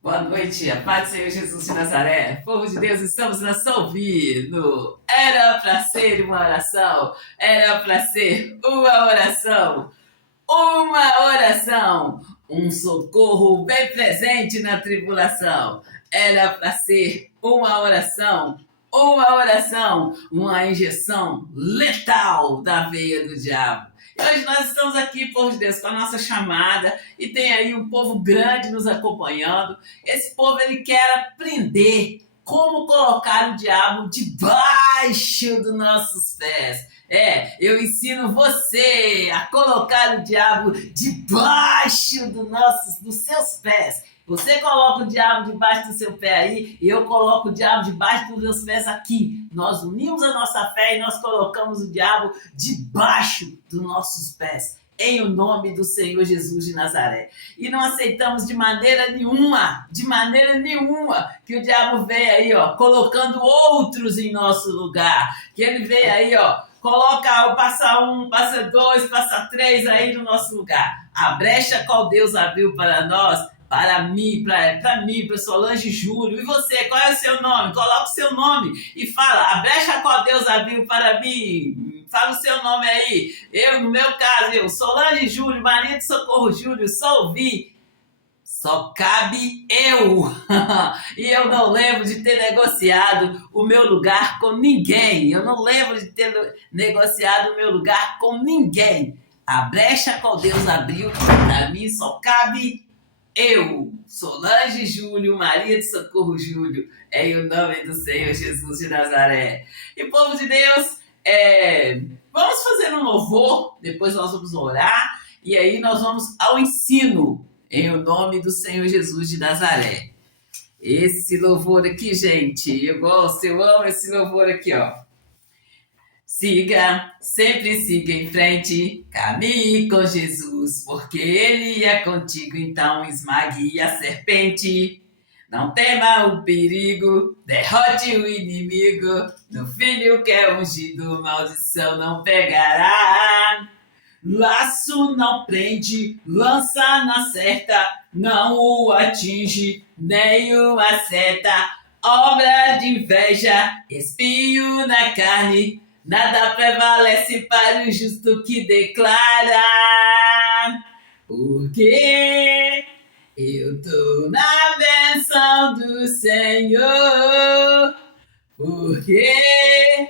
Boa noite, a paz do Senhor Jesus de Nazaré. Povo de Deus, estamos nessa ouvir no Era para ser uma oração, era para ser uma oração, um socorro bem presente na tribulação. Era para ser uma oração, uma injeção letal da veia do diabo. E hoje nós estamos aqui, povo de Deus, com a nossa chamada e tem aí um povo grande nos acompanhando. Esse povo ele quer aprender como colocar o diabo debaixo dos nossos pés. Eu ensino você a colocar o diabo debaixo dos seus pés. Você coloca o diabo debaixo do seu pé aí e eu coloco o diabo debaixo dos meus pés aqui. Nós unimos a nossa fé e nós colocamos o diabo debaixo dos nossos pés. Em o nome do Senhor Jesus de Nazaré. E não aceitamos de maneira nenhuma, que o diabo venha aí, ó, colocando outros em nosso lugar. Que ele venha aí, ó, coloca, passa um, passa dois, passa três aí no nosso lugar. A brecha qual Deus abriu para nós, para mim, para Solange Júlio. E você, qual é o seu nome? Coloca o seu nome e fala, a brecha qual Deus abriu para mim. Fala o seu nome aí. Eu, no meu caso, Solange Júlio, Maria de Socorro Júlio, Solvi. Só cabe eu. E eu não lembro de ter negociado o meu lugar com ninguém. Eu não lembro de ter negociado o meu lugar com ninguém. A brecha qual Deus abriu, para mim só cabe eu, Solange Júlio, Maria de Socorro Júlio, em o nome do Senhor Jesus de Nazaré. E povo de Deus, vamos fazer um louvor, depois nós vamos orar, e aí nós vamos ao ensino, em o nome do Senhor Jesus de Nazaré. Esse louvor aqui, gente, eu gosto, eu amo esse louvor aqui, ó. Siga, sempre siga em frente, caminhe com Jesus, porque Ele é contigo, então esmague a serpente. Não tema o perigo, derrote o inimigo, no filho que é ungido, maldição não pegará. Laço não prende, lança não acerta, não o atinge, nem o acerta. Obra de inveja, espinho na carne, nada prevalece para o justo que declara. Porque eu tô na bênção do Senhor. Porque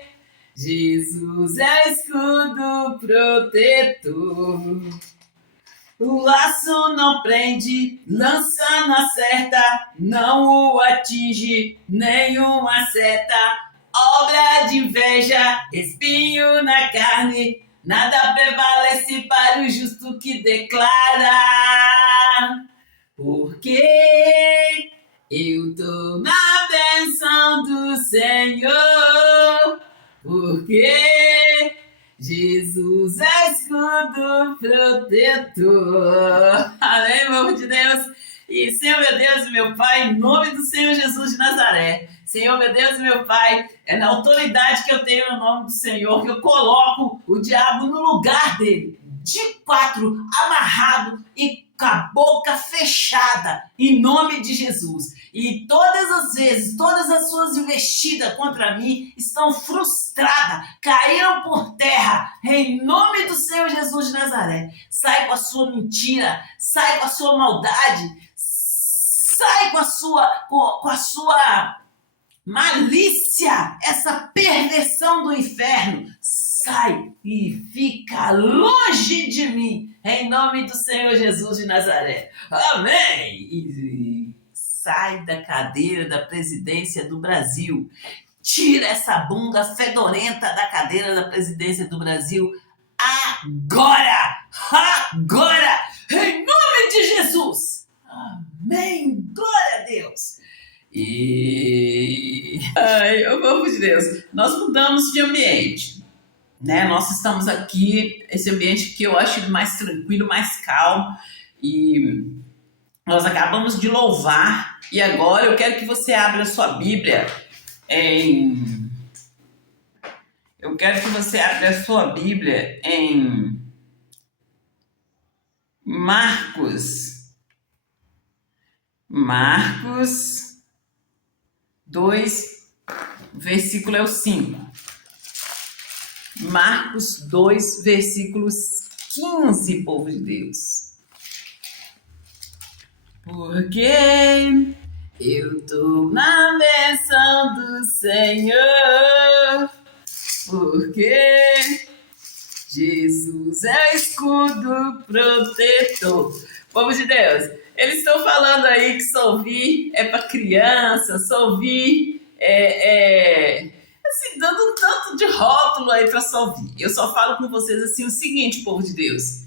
Jesus é escudo protetor. O laço não prende, lança não acerta, não o atinge, nenhum acerta. Obra de inveja, espinho na carne, nada prevalece para o justo que declara. Porque eu tô na bênção do Senhor, porque Jesus é escudo protetor. Amém, povo de Deus? E Senhor, meu Deus e meu Pai, em nome do Senhor Jesus de Nazaré. Senhor, meu Deus e meu Pai, é na autoridade que eu tenho no nome do Senhor que eu coloco o diabo no lugar dele, de quatro, amarrado e com a boca fechada, em nome de Jesus. E todas as vezes, todas as suas investidas contra mim estão frustradas, caíram por terra, em nome do Senhor Jesus de Nazaré. Sai com a sua mentira, sai com a sua maldade, sai com a sua malícia, essa perversão do inferno. Sai e fica longe de mim, em nome do Senhor Jesus de Nazaré. Amém! E sai da cadeira da presidência do Brasil. Tira essa bunda fedorenta da cadeira da presidência do Brasil agora! Agora! Em nome de Jesus! Amém! Glória a Deus! Ô povo de Deus, nós mudamos de ambiente, né? Nós estamos aqui, esse ambiente que eu acho mais tranquilo, mais calmo, e nós acabamos de louvar, e agora eu quero que você abra a sua Bíblia em... Eu quero que você abra a sua Bíblia em Marcos, Marcos 2, versículo é o 5. Marcos 2, versículos 15, povo de Deus. Porque eu tô na bênção do Senhor, porque Jesus é o escudo protetor. Povo de Deus, eles estão falando aí que Solvi é para criança, Solvi assim, dando um tanto de rótulo aí para Solvi. Eu só falo com vocês assim o seguinte, povo de Deus.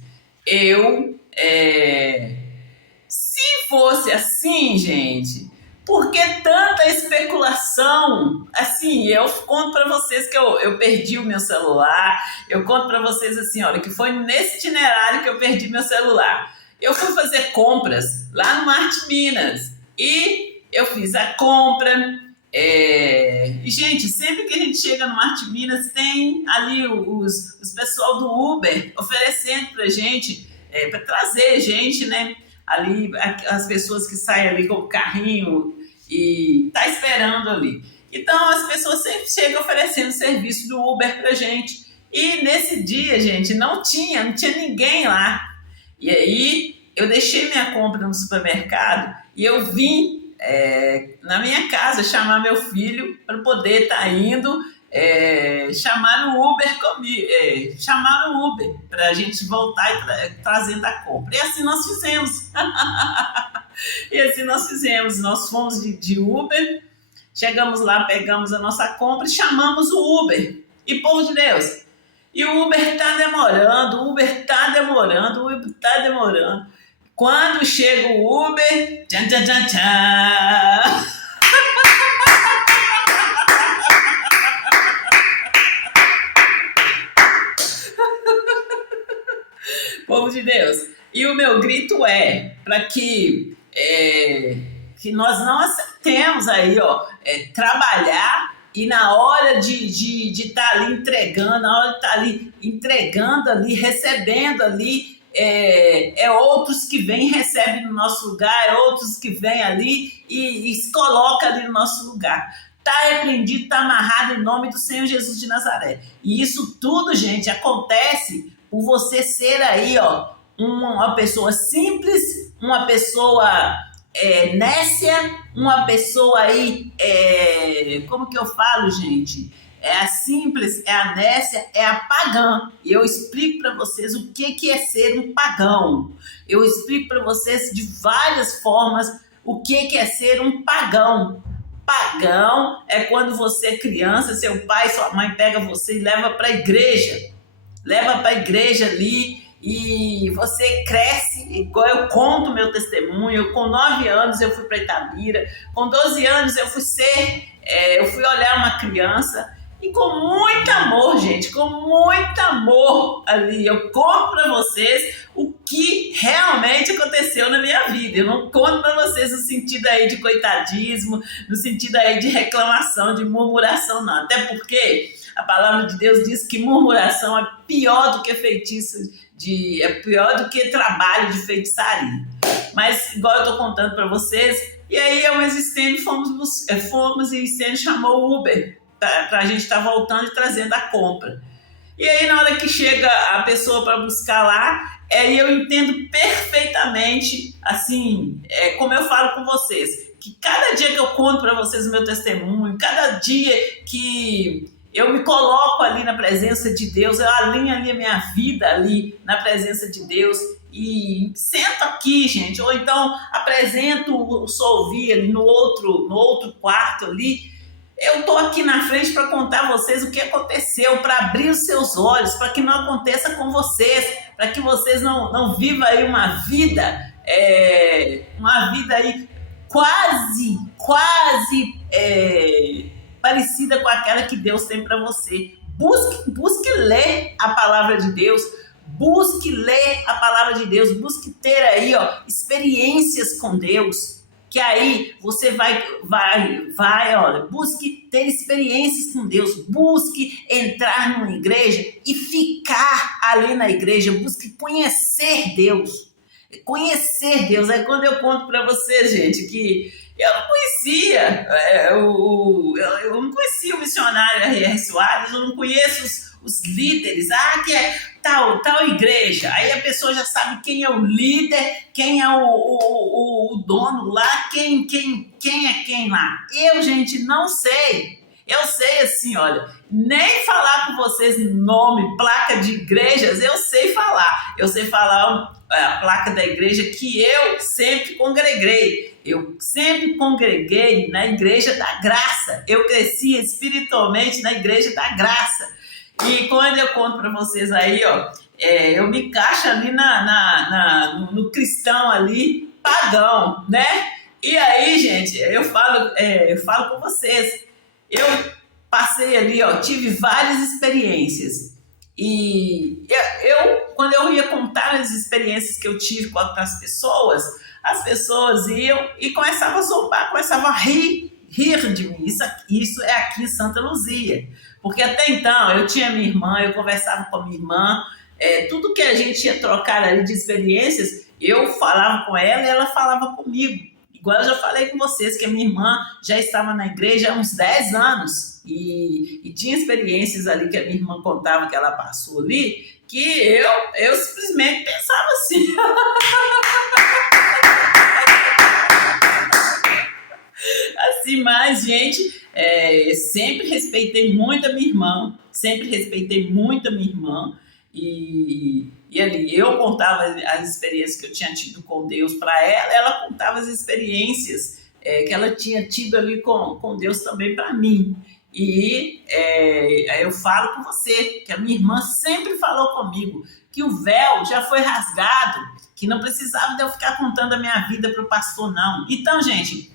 Se fosse assim, gente, por que tanta especulação? Assim, eu conto para vocês que eu perdi o meu celular, eu conto para vocês assim, olha, que foi nesse itinerário que eu perdi meu celular. Eu fui fazer compras lá no Marte Minas e eu fiz a compra. E, gente, sempre que a gente chega no Marte Minas, tem ali os pessoal do Uber oferecendo pra gente, para trazer gente, né? Ali, as pessoas que saem ali com o carrinho e tá esperando ali. Então, as pessoas sempre chegam oferecendo serviço do Uber pra gente. E nesse dia, gente, não tinha ninguém lá. E aí, eu deixei minha compra no supermercado e eu vim na minha casa chamar meu filho para poder estar indo chamar o Uber comigo, chamar o Uber para a gente voltar e trazendo a compra. E assim nós fizemos. Nós fomos de Uber, chegamos lá, pegamos a nossa compra e chamamos o Uber. E, povo de Deus, e o Uber tá demorando, Quando chega o Uber, tchan, tchan, tchan, tchan. Povo de Deus. E o meu grito é para que nós não aceitemos aí, trabalhar e na hora de estar ali entregando, na hora de estar ali entregando ali, recebendo ali, outros que vêm e recebem no nosso lugar, outros que vêm ali e se colocam ali no nosso lugar. Está repreendido, está amarrado em nome do Senhor Jesus de Nazaré. E isso tudo, gente, acontece por você ser aí, uma pessoa simples, uma pessoa nécia, uma pessoa aí, como que eu falo, gente? É a simples, é a nécia, é a pagã. E eu explico para vocês o que é ser um pagão. Eu explico para vocês de várias formas o que é ser um pagão. Pagão é quando você é criança, seu pai, sua mãe pega você e leva para a igreja. Leva para a igreja ali e você cresce, igual eu conto meu testemunho. Com 9 anos eu fui para Itabira, com 12 anos eu fui olhar uma criança e com muito amor, gente, com muito amor ali, eu conto para vocês o que realmente aconteceu na minha vida. Eu não conto para vocês no sentido aí de coitadismo, no sentido aí de reclamação, de murmuração, não. Até porque a palavra de Deus diz que murmuração é pior do que feitiço, é pior do que trabalho de feitiçaria. Mas, igual eu estou contando para vocês, e aí eu existendo, fomos e Estênio chamou o Uber para a gente estar voltando e trazendo a compra. E aí, na hora que chega a pessoa para buscar lá, eu entendo perfeitamente, assim, como eu falo com vocês, que cada dia que eu conto para vocês o meu testemunho, cada dia que eu me coloco ali na presença de Deus, eu alinho ali a minha vida ali na presença de Deus e sento aqui, gente, ou então apresento o Solvi ali no outro quarto ali. Eu tô aqui na frente para contar a vocês o que aconteceu, para abrir os seus olhos, para que não aconteça com vocês, para que vocês não vivam aí uma vida aí quase parecida com aquela que Deus tem para você. Busque ler a palavra de Deus, busque ler a palavra de Deus, busque ter aí, experiências com Deus, que aí você olha, busque ter experiências com Deus, busque entrar numa igreja e ficar ali na igreja, busque conhecer Deus. Conhecer Deus. É quando eu conto para vocês, gente, que eu não conhecia, eu não conhecia o missionário R.R. Soares, eu não conheço os líderes, que é tal igreja. Aí a pessoa já sabe quem é o líder, quem é o dono lá, quem é quem lá. Eu, gente, não sei. Eu sei assim, olha, nem falar com vocês nome, placa de igrejas, eu sei falar. Eu sei falar a placa da igreja que eu sempre congreguei. Eu sempre congreguei na Igreja da Graça. Eu cresci espiritualmente na Igreja da Graça. E quando eu conto para vocês aí, eu me encaixo ali no cristão ali, pagão, né? E aí, gente, eu falo com vocês. Eu passei ali, tive várias experiências. E quando eu ia contar as experiências que eu tive com as pessoas iam e começavam a zombar, começavam a rir de mim. Isso é aqui em Santa Luzia. Porque até então eu tinha minha irmã, eu conversava com a minha irmã, tudo que a gente ia trocar ali de experiências, eu falava com ela e ela falava comigo. Igual eu já falei com vocês, que a minha irmã já estava na igreja há uns 10 anos e tinha experiências ali que a minha irmã contava que ela passou ali, que eu simplesmente pensava assim. Assim, mas, gente, sempre respeitei muito a minha irmã, e ali eu contava as experiências que eu tinha tido com Deus para ela contava as experiências que ela tinha tido ali com Deus também para mim. E eu falo com você, que a minha irmã sempre falou comigo que o véu já foi rasgado, que não precisava de eu ficar contando a minha vida para o pastor, não. Então, gente,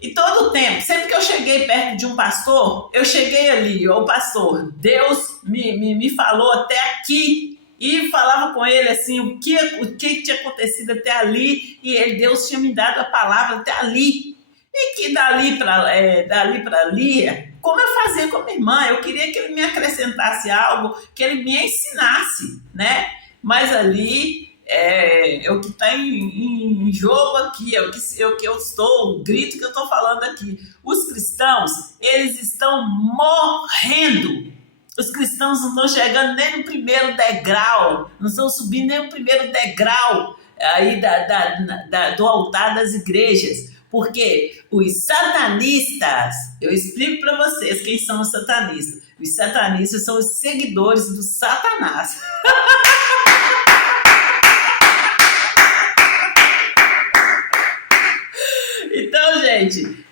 e todo o tempo, sempre que eu cheguei perto de um pastor, eu cheguei ali, pastor, Deus me falou até aqui, e falava com ele assim, o que tinha acontecido até ali, e Deus tinha me dado a palavra até ali, e que dali para ali, como eu fazia com a minha irmã, eu queria que ele me acrescentasse algo, que ele me ensinasse, né? Mas ali é o que está em jogo aqui, é o que eu estou, o grito que eu estou falando aqui. Os cristãos, eles estão morrendo. Os cristãos não estão chegando nem no primeiro degrau, não estão subindo nem no primeiro degrau aí do altar das igrejas. Porque os satanistas, eu explico para vocês quem são os satanistas. Os satanistas são os seguidores do Satanás. Então, gente,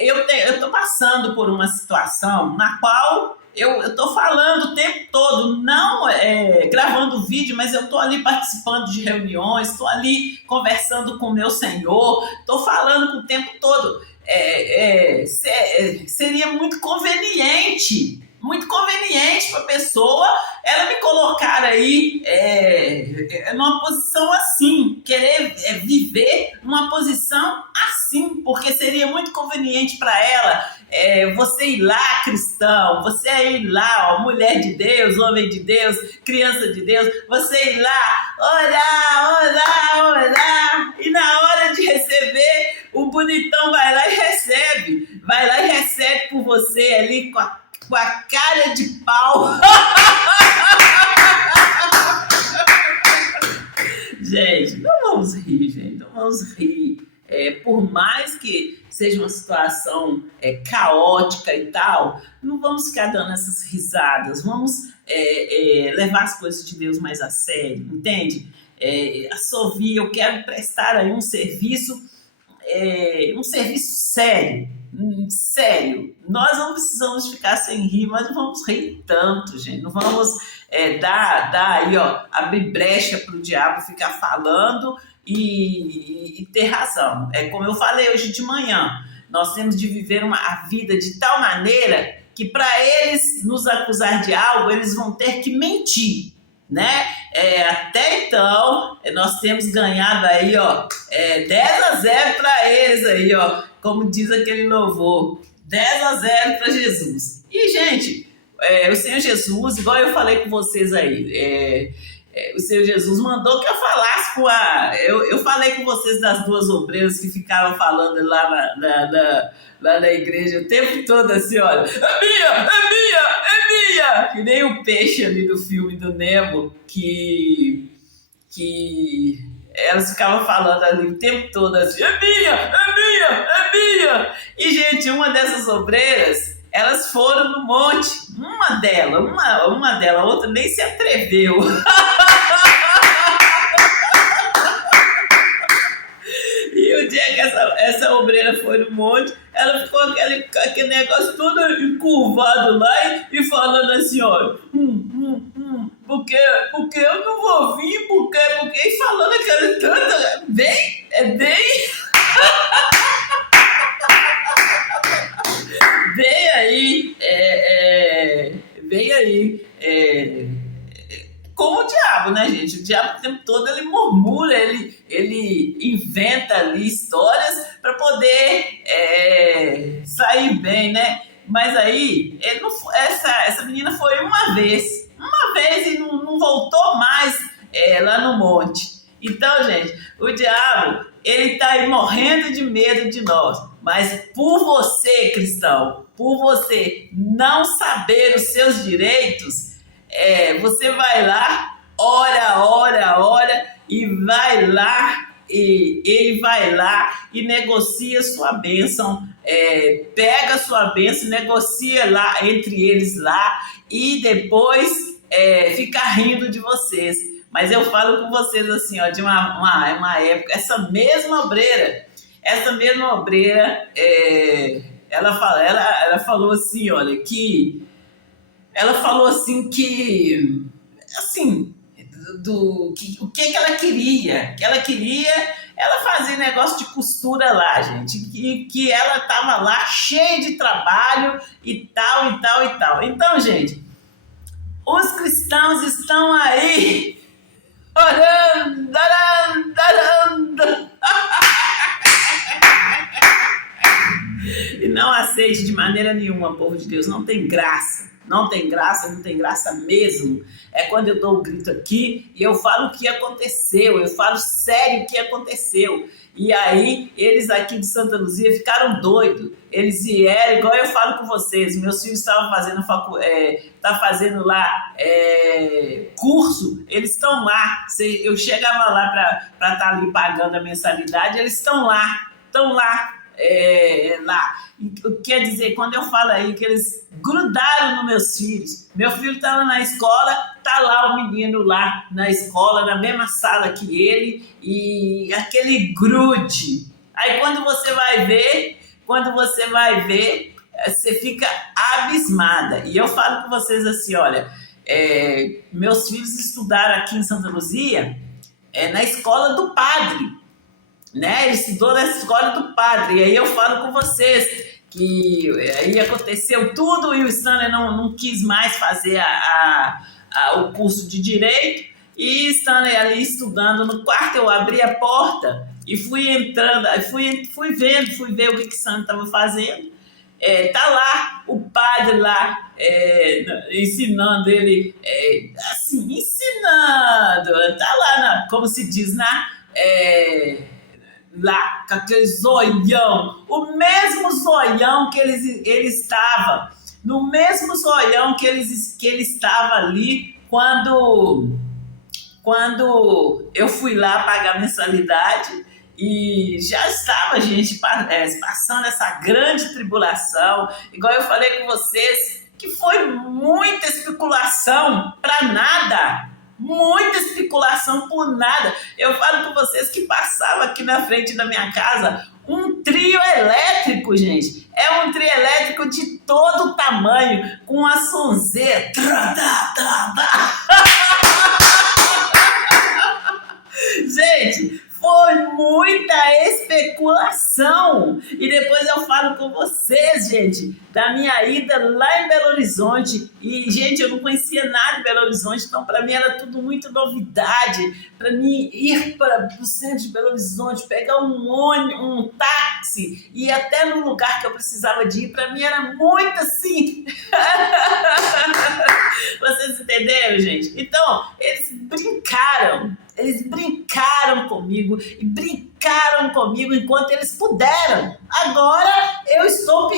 eu estou passando por uma situação na qual eu estou falando o tempo todo, não gravando vídeo, mas eu estou ali participando de reuniões, estou ali conversando com o meu Senhor, estou falando o tempo todo. Seria muito conveniente para a pessoa ela me colocar aí numa posição assim, querer viver numa posição assim, porque seria muito conveniente para ela você ir lá, cristão, você ir lá, mulher de Deus, homem de Deus, criança de Deus, você ir lá, orar, e na hora de receber, o bonitão vai lá e recebe por você ali com a cara de pau. Gente, não vamos rir. Por mais que seja uma situação caótica e tal, não vamos ficar dando essas risadas, vamos levar as coisas de Deus mais a sério, entende? Assovia, eu quero prestar aí um serviço sério. Nós não precisamos ficar sem rir, mas não vamos rir tanto, gente. Não vamos dar aí, abrir brecha para o diabo ficar falando e ter razão. Como eu falei hoje de manhã, nós temos de viver a vida de tal maneira que para eles nos acusar de algo, eles vão ter que mentir, né? Até então, nós temos ganhado aí, 10-0 para eles aí, como diz aquele louvor, 10-0 para Jesus. E, gente, o Senhor Jesus, igual eu falei com vocês aí, o Senhor Jesus mandou que eu falasse com a. Eu falei com vocês das duas obreiras que ficavam falando lá lá na igreja o tempo todo assim: olha, é minha, é minha, é minha! Que nem o peixe ali do filme do Nemo, que elas ficavam falando ali o tempo todo assim: é minha, é minha, é minha! E, gente, uma dessas obreiras, elas foram no monte, uma delas, a outra nem se atreveu. E o dia que essa obreira foi no monte, ela ficou aquele negócio todo encurvado lá e falando assim, ó, porque eu não vou vir, porque, e falando aquela tanta, bem, vem aí, vem aí, como o diabo, né, gente? O diabo o tempo todo ele murmura, ele inventa ali histórias para poder sair bem, né? Mas aí, ele não, essa menina foi uma vez e não voltou mais lá no monte. Então, gente, o diabo, ele tá aí morrendo de medo de nós. Mas por você, cristão, por você não saber os seus direitos, você vai lá, ora, e vai lá, e ele vai lá e negocia sua bênção, pega sua bênção, negocia lá entre eles lá, e depois fica rindo de vocês. Mas eu falo com vocês assim, ó, de uma época, essa mesma obreira, ela falou assim, olha, ela falou assim, o que ela queria, ela fazia negócio de costura lá, gente, que ela tava lá cheia de trabalho e tal, e tal, e tal. Então, gente, os cristãos estão aí orando, orando. E não aceite de maneira nenhuma, povo de Deus, não tem graça. Não tem graça mesmo. É quando eu dou o grito aqui e eu falo o que aconteceu, eu falo sério o que aconteceu. E aí, eles aqui de Santa Luzia ficaram doidos. Eles vieram, igual eu falo com vocês, meus filhos estavam fazendo lá curso, eles estão lá. Eu chegava lá para estar ali pagando a mensalidade, eles estão lá. Lá. Quer dizer, quando eu falo aí que eles grudaram nos meus filhos, meu filho está lá na escola, tá lá o menino lá na escola, na mesma sala que ele, e aquele grude. Aí quando você vai ver, você fica abismada. E eu falo com vocês assim, olha, meus filhos estudaram aqui em Santa Luzia, na escola do padre, né? Ele estudou na escola do padre. E aí eu falo com vocês que aí aconteceu tudo e o Stanley não quis mais fazer o curso de Direito. E Stanley ali estudando no quarto, eu abri a porta e fui entrando, fui ver o que Stanley estava fazendo. Tá lá o padre lá ensinando ele, assim, ensinando, tá lá, como se diz, lá com aquele zoião, o mesmo zoião que ele estava, no mesmo zoião que ele estava ali quando eu fui lá pagar a mensalidade e já estava, gente, passando essa grande tribulação, igual eu falei com vocês, que foi muita especulação para nada. Muita especulação por nada. Eu falo com vocês que passava aqui na frente da minha casa um trio elétrico, gente. É um trio elétrico de todo tamanho, com a sonzeira. Gente, foi muita especulação. E depois eu falo com vocês, gente, da minha ida lá em Belo Horizonte. E, gente, eu não conhecia nada em Belo Horizonte, então para mim era tudo muito novidade. Para mim ir para o centro de Belo Horizonte, pegar um ônibus, um táxi, e ir até no lugar que eu precisava de ir, para mim era muito assim. Vocês entenderam, gente? Então, eles brincaram comigo e brincaram comigo enquanto eles puderam. Agora eu estou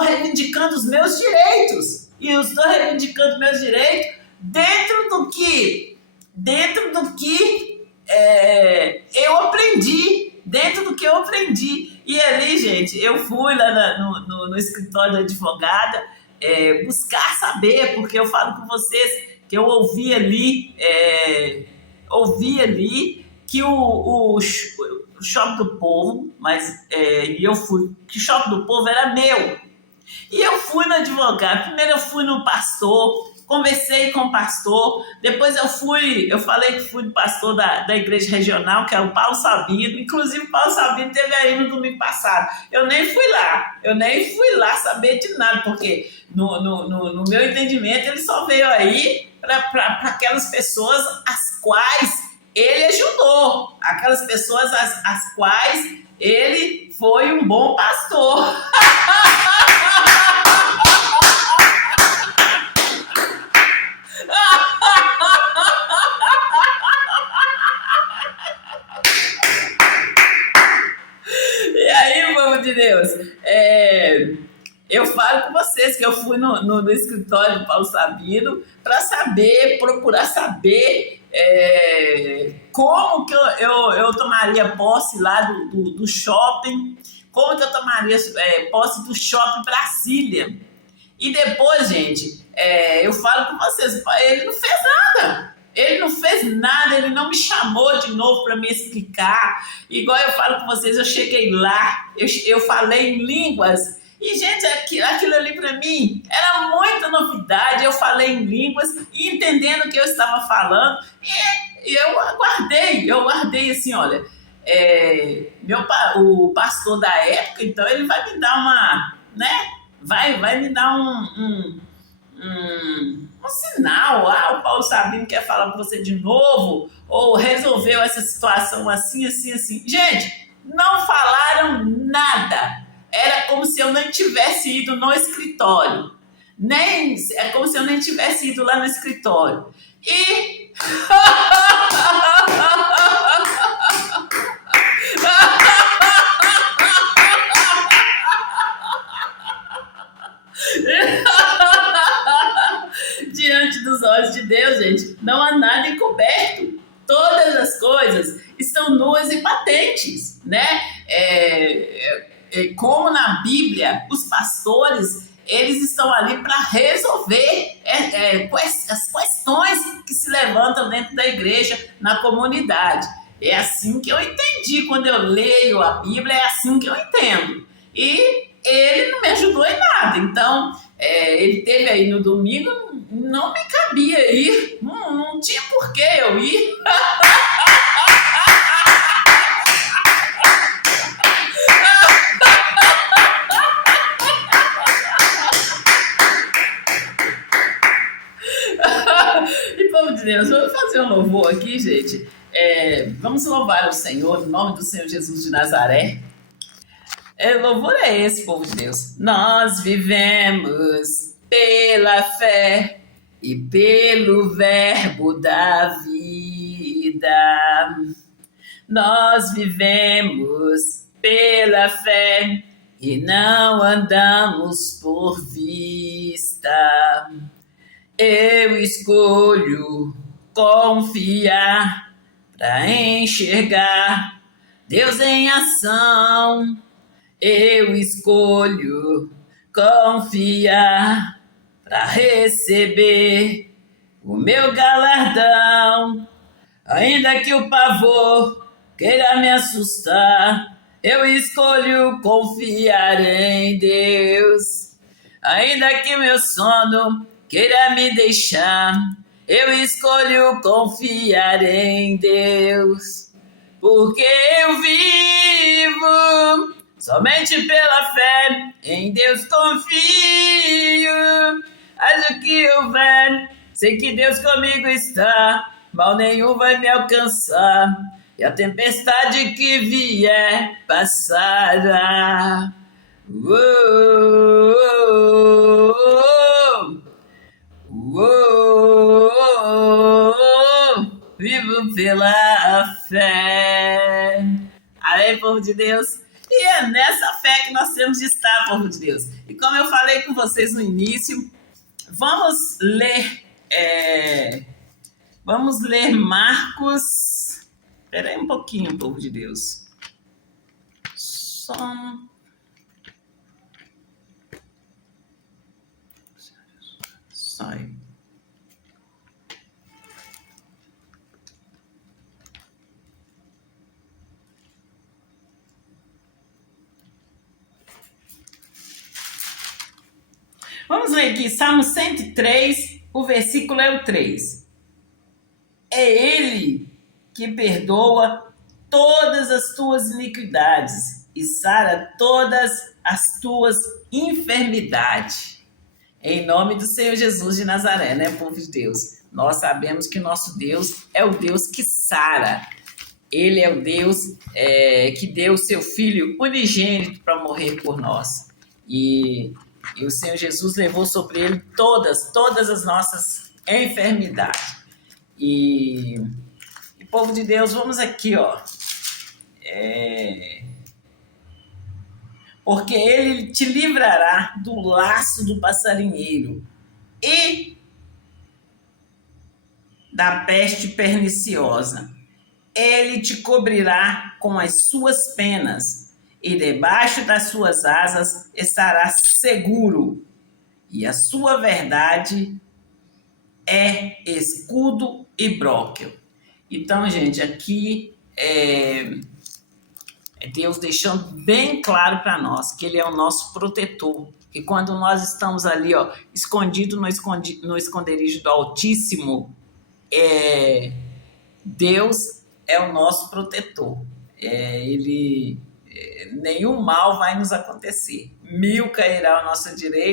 reivindicando os meus direitos. E eu estou reivindicando meus direitos dentro do que eu aprendi. Dentro do que eu aprendi. E ali, gente, eu fui lá no escritório da advogada buscar saber, porque eu falo com vocês que eu ouvi ali que o Shopping do Povo, que o Shopping do Povo era meu. E eu fui no advogado, primeiro eu fui no pastor, conversei com o pastor, depois eu falei que fui do pastor da igreja regional, que é o Paulo Sabino, inclusive o Paulo Sabino esteve aí no domingo passado. Eu nem fui lá saber de nada, porque no meu entendimento ele só veio aí para aquelas pessoas as quais ele ajudou, aquelas pessoas as quais ele foi um bom pastor. E aí, povo de Deus, eu falo com vocês que eu fui no escritório do Paulo Sabino para procurar saber como que eu tomaria posse lá do shopping, como que eu tomaria posse do shopping Brasília. E depois, gente, eu falo com vocês, ele não fez nada. Ele não fez nada, ele não me chamou de novo para me explicar. Igual eu falo com vocês, eu cheguei lá, eu falei em línguas. E, gente, aquilo ali para mim era muita novidade. Eu falei em línguas e entendendo o que eu estava falando. E eu aguardei assim, olha, o pastor da época, então ele vai me dar uma, né? Vai me dar um sinal. O Paulo Sabino quer falar com você de novo, ou resolveu essa situação assim, assim, assim. Gente, não falaram nada. Era como se eu nem tivesse ido no escritório. É como se eu nem tivesse ido lá no escritório. E diante dos olhos de Deus, gente, não há nada encoberto. Todas as coisas estão nuas e patentes, né? Como na Bíblia, os pastores, eles estão ali para resolver as questões que se levantam dentro da igreja, na comunidade. É assim que eu entendi. Quando eu leio a Bíblia, é assim que eu entendo. E ele não me ajudou em nada. Então, ele teve aí no domingo, não me cabia ir, não tinha por que eu ir. E, povo de Deus, vamos fazer um louvor aqui, gente. Vamos louvar o Senhor, no nome do Senhor Jesus de Nazaré. Louvor é esse, povo de Deus. Nós vivemos pela fé e pelo verbo da vida. Nós vivemos pela fé e não andamos por vista. Eu escolho confiar para enxergar Deus em ação. Eu escolho confiar para receber o meu galardão. Ainda que o pavor queira me assustar, eu escolho confiar em Deus. Ainda que meu sono queira me deixar, eu escolho confiar em Deus. Porque eu vivo Somente pela fé em Deus confio. Haja o que houver, sei que Deus comigo está, mal nenhum vai me alcançar, e a tempestade que vier passará. Uou, uou, uou, vivo pela fé. Amém, povo de Deus? E é nessa fé que nós temos de estar, povo de Deus. E como eu falei com vocês no início, vamos ler, Marcos. Espera aí um pouquinho, povo de Deus. Sai. Vamos ler aqui, Salmo 103, o versículo é o 3. É Ele que perdoa todas as tuas iniquidades e sara todas as tuas enfermidades. Em nome do Senhor Jesus de Nazaré, né, povo de Deus? Nós sabemos que nosso Deus é o Deus que sara. Ele é o Deus que deu o seu Filho unigênito para morrer por nós. E o Senhor Jesus levou sobre ele todas as nossas enfermidades. E povo de Deus, vamos aqui, ó. Porque ele te livrará do laço do passarinheiro e da peste perniciosa. Ele te cobrirá com as suas penas, e debaixo das suas asas estará seguro. E a sua verdade é escudo e broquel. Então, gente, aqui é Deus deixando bem claro para nós que Ele é o nosso protetor. E quando nós estamos ali, ó, escondido no esconderijo do Altíssimo, Deus é o nosso protetor. Nenhum mal vai nos acontecer. 1000 cairá ao nosso direito